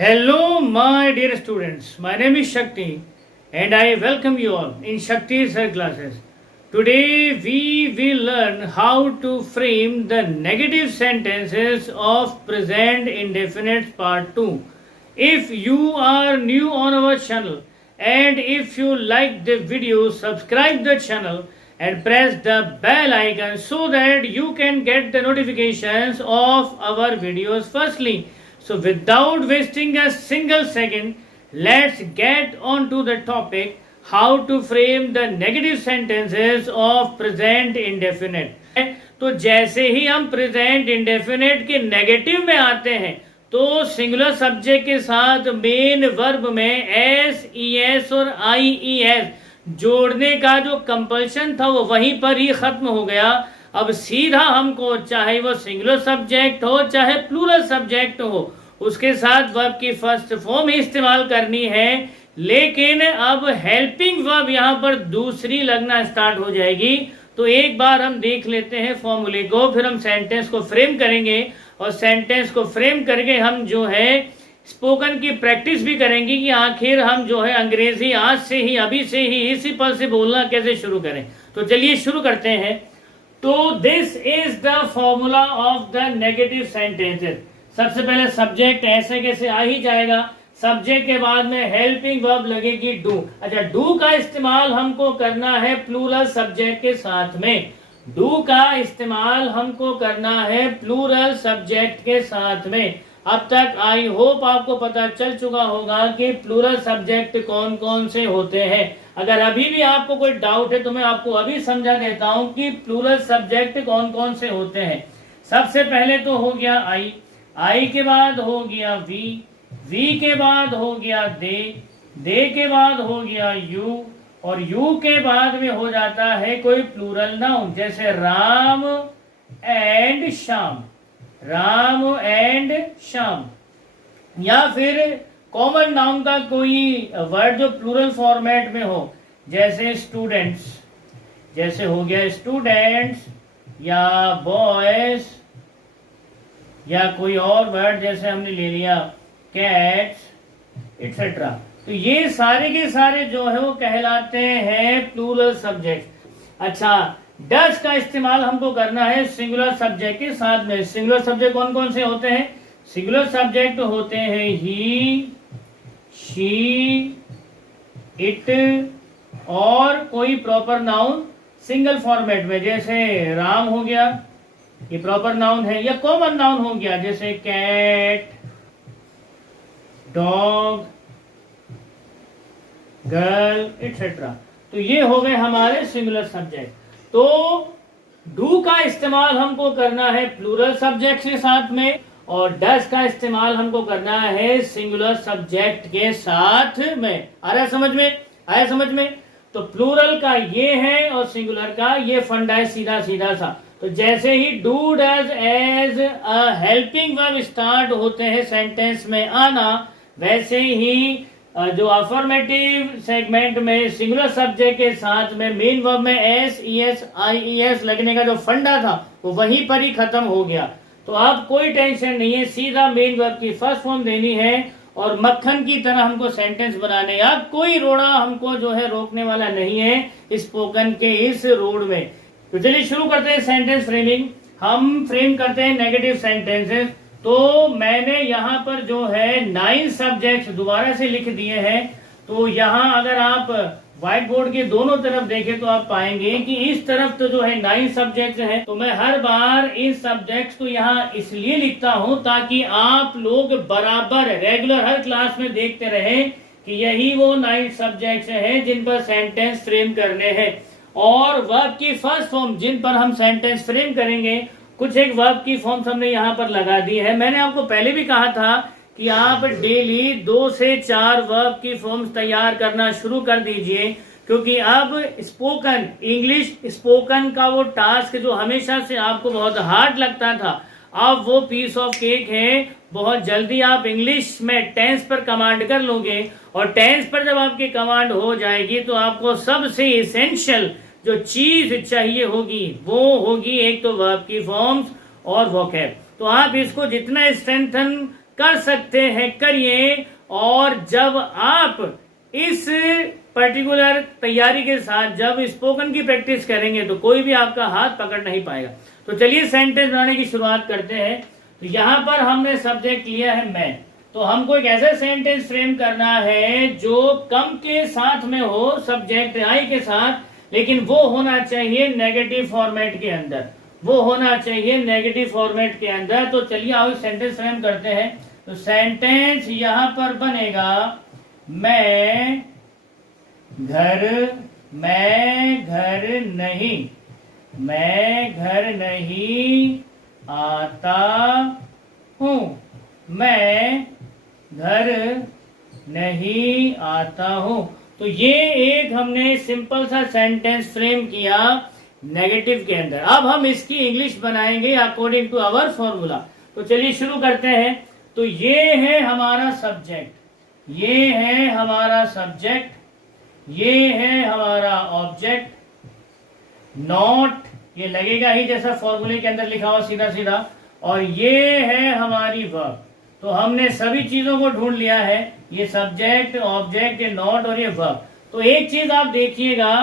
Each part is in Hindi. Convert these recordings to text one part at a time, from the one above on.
Hello, my dear students. My name is Shakti, and I welcome you all in Shakti Sir classes. Today, we will learn how to frame the negative sentences of present indefinite part 2. If you are new on our channel and if you like the video, subscribe the channel and press the bell icon so that you can get the notifications of our videos firstly. So without wasting a single second, let's get on to the topic how to frame the negative sentences of present indefinite. तो जैसे ही हम प्रेजेंट इंडेफिनेट के नेगेटिव में आते हैं तो सिंगुलर सब्जेक्ट के साथ मेन वर्ब में एस ई एस और आई ई एस जोड़ने का जो कंपल्शन था वो वहीं पर ही खत्म हो गया। अब सीधा हमको चाहे वो सिंगुलर सब्जेक्ट हो चाहे प्लूरल सब्जेक्ट हो उसके साथ वर्ब की फर्स्ट फॉर्म ही इस्तेमाल करनी है, लेकिन अब हेल्पिंग वर्ब यहाँ पर दूसरी लगना स्टार्ट हो जाएगी। तो एक बार हम देख लेते हैं फॉर्मूले को, फिर हम सेंटेंस को फ्रेम करेंगे और सेंटेंस को फ्रेम करके हम जो है स्पोकन की प्रैक्टिस भी करेंगे कि आखिर हम जो है अंग्रेजी आज से ही अभी से ही इसी पल से बोलना कैसे शुरू करें। तो चलिए शुरू करते हैं। तो this is the formula of the negative sentences. सबसे पहले सब्जेक्ट ऐसे कैसे आ ही जाएगा, सब्जेक्ट के बाद में हेल्पिंग वर्ब लगेगी डू। अच्छा, डू का इस्तेमाल हमको करना है प्लूरल सब्जेक्ट के साथ में, डू का इस्तेमाल हमको करना है प्लूरल सब्जेक्ट के साथ में। अब तक आई होप आपको पता चल चुका होगा कि प्लूरल सब्जेक्ट कौन कौन से होते हैं। अगर अभी भी आपको कोई डाउट है तो मैं आपको अभी समझा देता हूं कि प्लूरल सब्जेक्ट कौन कौन से होते हैं। सबसे पहले तो हो गया आई, आई के बाद हो गया वी के बाद हो गया दे के बाद हो गया यू, और यू के बाद में हो जाता है कोई प्लूरल नाउन जैसे राम एंड श्याम, राम एंड श्याम। या फिर कॉमन नाउन का कोई वर्ड जो प्लूरल फॉर्मेट में हो जैसे स्टूडेंट्स, जैसे हो गया स्टूडेंट्स या बॉयज, या कोई और वर्ड जैसे हमने ले लिया कैट्स एटसेट्रा। तो ये सारे के सारे जो है वो कहलाते हैं प्लूरल सब्जेक्ट। अच्छा, डज का इस्तेमाल हमको करना है सिंगुलर सब्जेक्ट के साथ में। सिंगुलर सब्जेक्ट कौन कौन से होते हैं? सिंगुलर सब्जेक्ट होते हैं ही, शी, इट और कोई प्रॉपर नाउन सिंगल फॉर्मेट में जैसे राम हो गया, ये प्रॉपर नाउन है, या कॉमन नाउन हो गया जैसे कैट, डॉग, गर्ल एटसेट्रा। तो ये हो गए हमारे सिंगुलर सब्जेक्ट। तो डू का इस्तेमाल हमको करना है प्लूरल सब्जेक्ट के साथ में और डज का इस्तेमाल हमको करना है सिंगुलर सब्जेक्ट के साथ में। आ रहा है समझ में? आया समझ में? तो प्लूरल का ये है और सिंगुलर का ये फंडा है, सीधा सीधा सा। तो जैसे ही do does as a helping verb start होते हैं सेंटेंस में आना, वैसे ही जो अफर्मेटिव सेगमेंट में सिंगुलर सब्जेक्ट के साथ में मेन वर्ब में S E S I E S लगने का जो फंडा था वो वहीं पर ही खत्म हो गया। तो अब कोई टेंशन नहीं है, सीधा मेन वर्ब की फर्स्ट फॉर्म देनी है और मक्खन की तरह हमको सेंटेंस बनाने। अब कोई रोड़ा हमको जो है रोकने वाला नहीं है स्पोकन के इस रोड में। तो चलिए शुरू करते हैं सेंटेंस फ्रेमिंग। हम फ्रेम करते हैं नेगेटिव सेंटेंसेस। तो मैंने यहाँ पर जो है 9 सब्जेक्ट्स दोबारा से लिख दिए हैं। तो यहाँ अगर आप व्हाइट बोर्ड के दोनों तरफ देखें तो आप पाएंगे कि इस तरफ तो जो है 9 सब्जेक्ट्स हैं। तो मैं हर बार इन सब्जेक्ट्स को यहाँ इसलिए लिखता हूँ ताकि आप लोग बराबर रेगुलर हर क्लास में देखते रहें कि यही वो 9 सब्जेक्ट्स हैं जिन पर सेंटेंस फ्रेम करने हैं। और वर्ब की फर्स्ट फॉर्म जिन पर हम सेंटेंस फ्रेम करेंगे, कुछ एक वर्ब की फॉर्म्स हमने यहाँ पर लगा दी है। मैंने आपको पहले भी कहा था कि आप डेली 2 से 4 वर्ब की फॉर्म्स तैयार करना शुरू कर दीजिए, क्योंकि अब स्पोकन इंग्लिश स्पोकन का वो टास्क जो हमेशा से आपको बहुत हार्ड लगता था, अब वो पीस ऑफ केक है। बहुत जल्दी आप इंग्लिश में टेंस पर कमांड कर लोगे और टेंस पर जब आपकी कमांड हो जाएगी तो आपको सबसे इसेंशियल जो चीज चाहिए होगी वो होगी एक तो वर्ब की फॉर्म्स और वोकैब। तो आप इसको जितना स्ट्रेंथन कर सकते हैं करिए। और जब आप इस पर्टिकुलर तैयारी के साथ जब स्पोकन की प्रैक्टिस करेंगे तो कोई भी आपका हाथ पकड़ नहीं पाएगा। तो चलिए सेंटेंस बनाने की शुरुआत करते हैं। तो यहां पर हमने सब्जेक्ट लिया है मैं, तो हमको एक ऐसा सेंटेंस फ्रेम करना है जो कम के साथ में हो, सब्जेक्ट आई के साथ, लेकिन वो होना चाहिए नेगेटिव फॉर्मेट के अंदर, वो होना चाहिए नेगेटिव फॉर्मेट के अंदर। तो चलिए आओ सेंटेंस फ्रेम करते हैं। तो सेंटेंस यहां पर बनेगा मैं घर नहीं, मैं घर नहीं आता हूं, मैं घर नहीं आता हूं। तो ये एक हमने सिंपल सा सेंटेंस फ्रेम किया नेगेटिव के अंदर। अब हम इसकी इंग्लिश बनाएंगे अकॉर्डिंग टू आवर फॉर्मूला। तो चलिए शुरू करते हैं। तो ये है हमारा सब्जेक्ट, ये है हमारा सब्जेक्ट, ये है हमारा ऑब्जेक्ट। नॉट ये लगेगा ही जैसा फॉर्मूले के अंदर लिखा हुआ सीधा सीधा। और ये है हमारी वर्ब। तो हमने सभी चीजों को ढूंढ लिया है, ये सब्जेक्ट, ऑब्जेक्ट, ये नॉट और ये वर्ब। तो एक चीज आप देखिएगा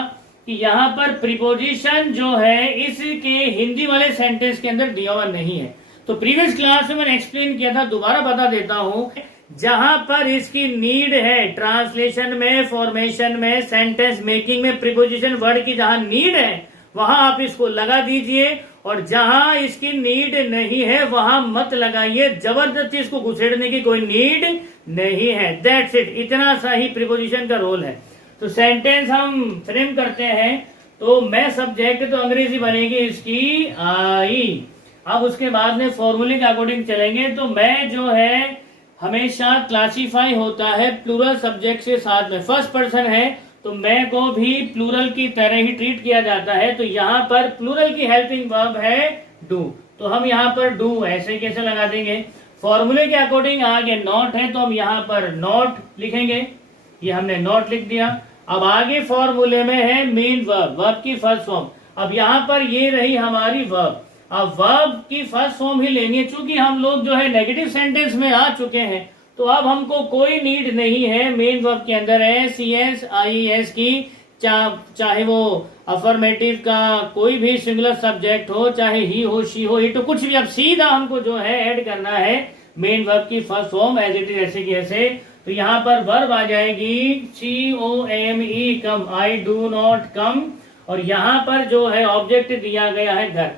कि यहाँ पर प्रीपोजिशन जो है इसके हिंदी वाले सेंटेंस के अंदर दिया हुआ नहीं है। तो प्रीवियस क्लास में मैंने एक्सप्लेन किया था, दोबारा बता देता हूं। जहां पर इसकी नीड है ट्रांसलेशन में, फॉर्मेशन में, सेंटेंस मेकिंग में, प्रीपोजिशन वर्ड की जहां नीड है वहां आप इसको लगा दीजिए, और जहां इसकी नीड नहीं है वहां मत लगाइए। जबरदस्ती इसको घुसेड़ने की कोई नीड नहीं है। दैट्स इट, इतना सा ही प्रीपोजिशन का रोल है। तो सेंटेंस हम फ्रेम करते हैं। तो मैं सब्जेक्ट, तो अंग्रेजी बनेगी इसकी आई। अब उसके बाद में फॉर्मूले के अकॉर्डिंग चलेंगे। तो मैं जो है हमेशा क्लासीफाई होता है प्लूरल सब्जेक्ट के साथ में, फर्स्ट पर्सन है तो मैं को भी प्लूरल की तरह ही ट्रीट किया जाता है। तो यहाँ पर प्लूरल की हेल्पिंग वर्ब है डू, तो हम यहाँ पर डू ऐसे कैसे लगा देंगे। फॉर्मूले के अकॉर्डिंग आगे नॉट है तो हम यहाँ पर नॉट लिखेंगे, ये हमने नॉट लिख दिया। अब आगे फॉर्मूले में है मेन वर्ब, वर्ब की फर्स्ट फॉर्म। अब यहाँ पर ये रही हमारी वर्ब। अब वर्ब की फर्स्ट फॉर्म ही लेनी है, चूंकि हम लोग जो है नेगेटिव सेंटेंस में आ चुके हैं तो अब हमको कोई नीड नहीं है मेन वर्ब के अंदर है CS IES की, चाहे वो अफर्मेटिव का कोई भी सिंगुलर सब्जेक्ट हो, चाहे ही हो, शी हो, इट हो, कुछ भी। अब सीधा हमको जो है ऐड करना है मेन वर्ब की first form as it is, ऐसे की ऐसे। तो यहाँ पर वर्ब आ जाएगी COME come, I do not कम। और यहाँ पर जो है ऑब्जेक्ट दिया गया है घर।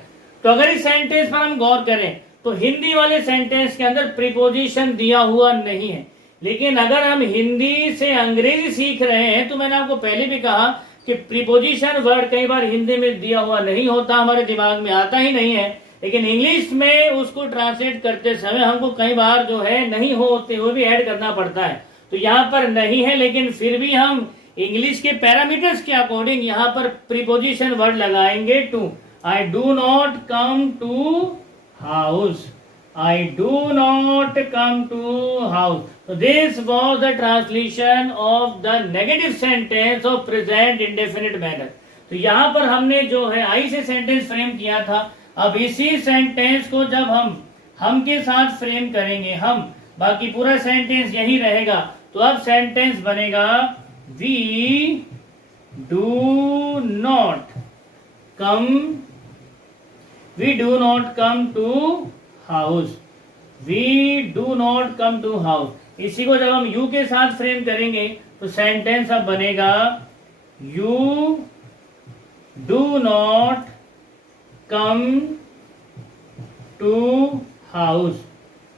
तो अगर इस सेंटेंस पर हम गौर करें तो हिंदी वाले सेंटेंस के अंदर प्रीपोजिशन दिया हुआ नहीं है। लेकिन अगर हम हिंदी से अंग्रेजी सीख रहे हैं तो मैंने आपको पहले भी कहा कि प्रीपोजिशन वर्ड कई बार हिंदी में दिया हुआ नहीं होता, हमारे दिमाग में आता ही नहीं है। लेकिन इंग्लिश में उसको ट्रांसलेट करते समय हमको कई बार जो है नहीं होते हुए भी ऐड करना पड़ता है। तो यहाँ पर नहीं है, लेकिन फिर भी हम इंग्लिश के पैरामीटर्स के अकॉर्डिंग यहाँ पर प्रीपोजिशन वर्ड लगाएंगे to. I do not come to house, I do not come to house. So this was the translation of the negative sentence of present indefinite manner. तो यहाँ पर हमने जो है आई से सेंटेंस फ्रेम किया था। अब इसी सेंटेंस को जब हम के साथ फ्रेम करेंगे हम, बाकी पूरा सेंटेंस यही रहेगा। तो अब सेंटेंस बनेगा we do not come to house, we do not come to house। इसी को जब हम यू के साथ फ्रेम करेंगे तो सेंटेंस अब बनेगा you do not come to house,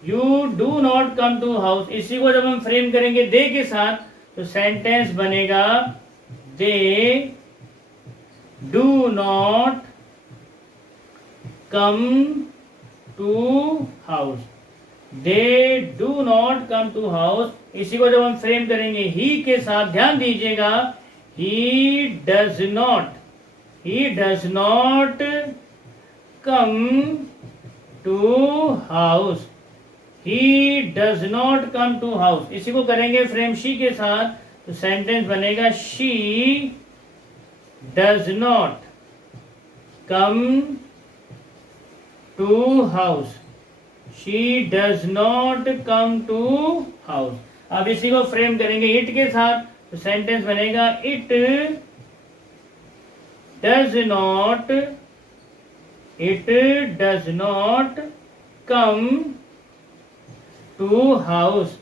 you do not come to house। इसी को जब हम फ्रेम करेंगे दे के साथ तो सेंटेंस बनेगा they do not come to house, they do not come to house। इसी को जब हम फ्रेम करेंगे ही के साथ, ध्यान दीजिएगा he does not come to house, he does not come to house। इसी को करेंगे फ्रेम शी के साथ तो सेंटेंस बनेगा she does not come to house, she does not come to house. अब इसी को फ्रेम करेंगे इट के साथ, तो सेंटेंस बनेगा it does not come to house.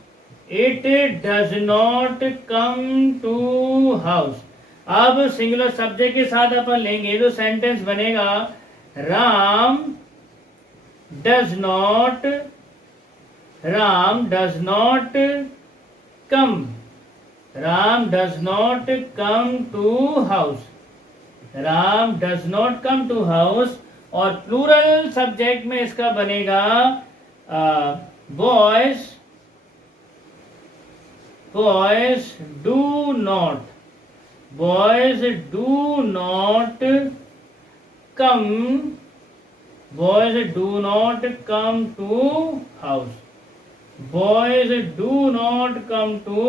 It does not come to house. अब सिंगुलर सब्जेक्ट के साथ अपन लेंगे तो सेंटेंस बनेगा Ram does not come to house. Ram does not come to house. और प्लूरल सब्जेक्ट में इसका बनेगा boys do not come to house. Boys do not come to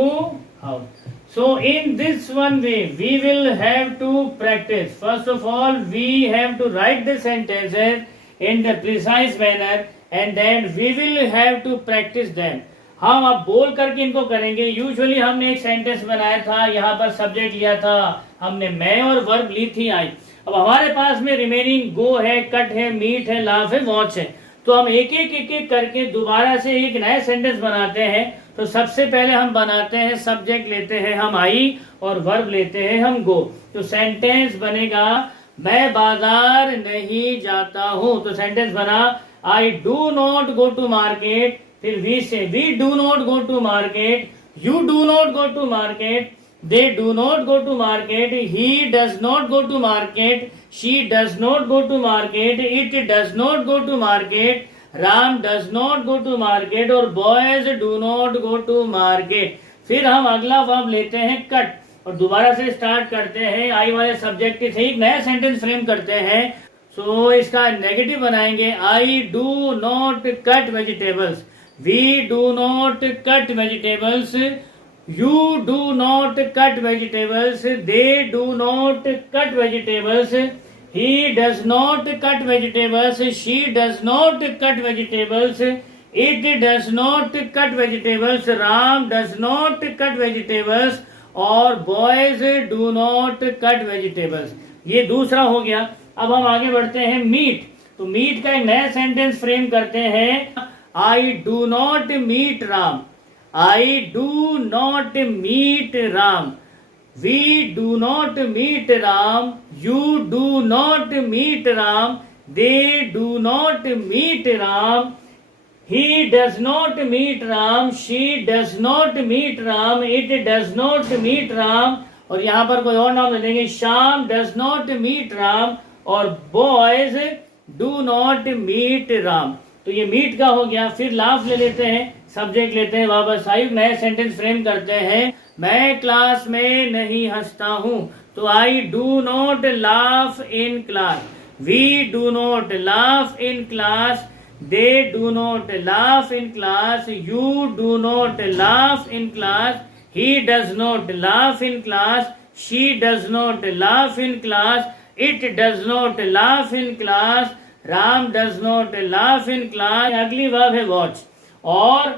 house. So in this one way we will have to practice. First of all we have to write the sentences in the precise manner and then we will have to practice them. हम अब बोल करके इनको करेंगे। यूजुअली हमने एक सेंटेंस बनाया था, यहाँ पर सब्जेक्ट लिया था हमने, मैं और वर्ब ली थी आई। अब हमारे पास में रिमेनिंग गो है, कट है, मीट है, लाफ है, वॉच है। तो हम एक एक करके दोबारा से एक नया सेंटेंस बनाते हैं। तो सबसे पहले हम बनाते हैं, सब्जेक्ट लेते हैं हम आई और वर्ब लेते हैं हम गो। तो सेंटेंस बनेगा मैं बाजार नहीं जाता हूं। तो सेंटेंस बना I do not go to market. फिर we say we do not go to market, you do not go to market, they do not go to market, he does not go to market, she does not go to market, it does not go to market, Ram does not go to market और boys do not go to market। फिर हम अगला वर्ब लेते हैं कट और दोबारा से स्टार्ट करते हैं आई वाले सब्जेक्ट से एक नया सेंटेंस फ्रेम करते हैं। सो इसका नेगेटिव बनाएंगे I do not cut vegetables, we do not cut vegetables, you do not cut vegetables, they do not cut vegetables, he does not cut vegetables, she does not cut vegetables, it does not cut vegetables, Ram does not cut vegetables और boys do not cut vegetables। ये दूसरा हो गया। अब हम आगे बढ़ते हैं मीट। तो मीट का एक नया सेंटेंस फ्रेम करते हैं I do not meet Ram, I do not meet Ram, we do not meet Ram, you do not meet Ram, they do not meet Ram, he does not meet Ram, she does not meet Ram, it does not meet Ram। और यहाँ पर कोई और नाम ले लेंगे, Shyam does not meet Ram और boys do not meet Ram। तो ये मीट का हो गया। फिर लाफ ले लेते हैं, सब्जेक्ट लेते हैं वापस आई, नए सेंटेंस फ्रेम करते हैं मैं क्लास में नहीं हंसता हूं। तो I do not laugh in class, we do not laugh in class, they do not laugh in class, you do not laugh in class, he does not laugh in class, she does not laugh in class, it does not laugh in class, Ram does not laugh in class. अगली वर्ब है वॉच और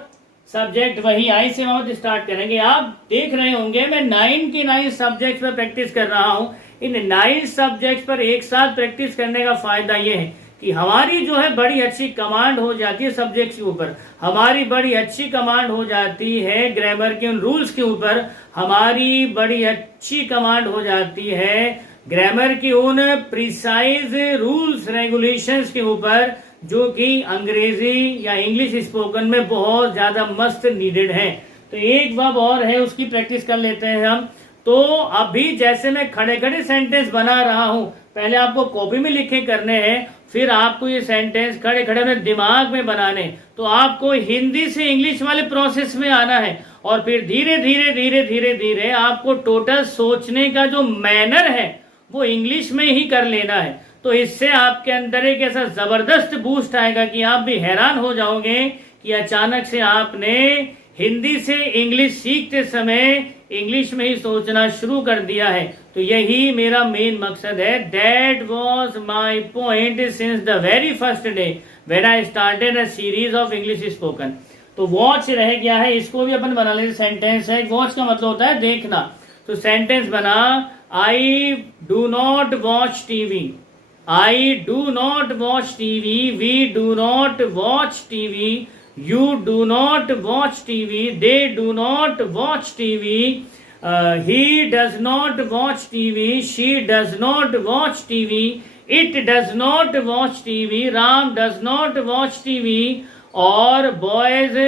सब्जेक्ट वही आई से वहां स्टार्ट करेंगे। आप देख रहे होंगे मैं 9 के 9 सब्जेक्ट्स पर प्रैक्टिस कर रहा हूं। इन 9 सब्जेक्ट्स पर एक साथ प्रैक्टिस करने का फायदा यह है कि हमारी जो है बड़ी अच्छी कमांड हो जाती है सब्जेक्ट्स के ऊपर, हमारी बड़ी अच्छी कमांड हो जाती है ग्रामर के उन रूल्स के ऊपर, हमारी बड़ी अच्छी कमांड हो जाती है ग्रामर की उन प्रिसाइज रूल्स रेगुलेशंस के ऊपर जो कि अंग्रेजी या इंग्लिश स्पोकन में बहुत ज्यादा मस्त नीडेड है। तो एक वर्ब और है उसकी प्रैक्टिस कर लेते हैं हम। तो अभी जैसे मैं खड़े खड़े सेंटेंस बना रहा हूं, पहले आपको कॉपी में लिखे करने हैं, फिर आपको ये सेंटेंस खड़े खड़े अपने दिमाग में बनाने। तो आपको हिंदी से इंग्लिश वाले प्रोसेस में आना है और फिर धीरे धीरे धीरे धीरे धीरे आपको टोटल सोचने का जो मैनर है वो इंग्लिश में ही कर लेना है। तो इससे आपके अंदर एक ऐसा जबरदस्त बूस्ट आएगा कि आप भी हैरान हो जाओगे कि अचानक से आपने हिंदी से इंग्लिश सीखते समय इंग्लिश में ही सोचना शुरू कर दिया है। तो यही मेरा मेन मकसद है। That was my point since the very first day when I started a series of English spoken. तो वॉच रह गया है, इसको भी अपन बना लेते। सेंटेंस है, वॉच का मतलब होता है देखना। तो सेंटेंस बना, I do not watch TV, I do not watch TV, we do not watch TV, you do not watch TV, they do not watch TV, he does not watch TV, she does not watch TV, it does not watch TV, Ram does not watch TV, or boys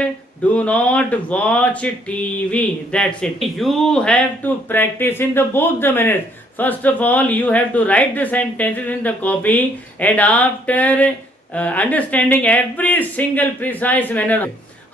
do not watch TV. That's it. You have to practice in the both the manners. First of all, you have to write the sentences in the copy, and after understanding every single precise manner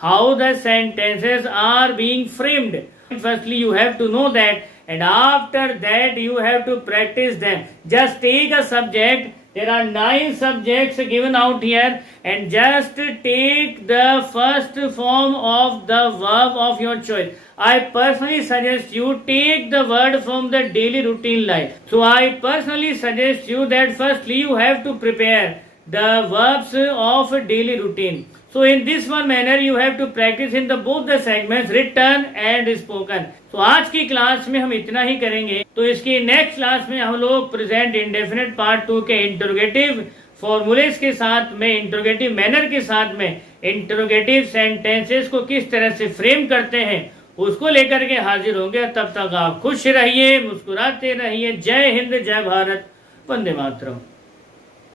how the sentences are being framed, firstly you have to know that, and after that you have to practice them. Just take a subject, there are 9 subjects given out here, and just take the first form of the verb of your choice. I personally suggest you take the word from the daily routine life. So I personally suggest you that firstly you have to prepare the verbs of daily routine. So in this one manner you have to practice in the both the segments, written and spoken. तो आज की क्लास में हम इतना ही करेंगे। तो इसकी नेक्स्ट क्लास में हम लोग प्रेजेंट इंडेफिनिट पार्ट 2 के इंटरोगेटिव फॉर्मूलेस के साथ में, इंटरोगेटिव मैनर के साथ में, इंटरोगेटिव सेंटेंसेस को किस तरह से फ्रेम करते हैं उसको लेकर के हाजिर होंगे। तब तक आप खुश रहिए, मुस्कुराते रहिए। जय हिंद, जय भारत, वंदे मातरम।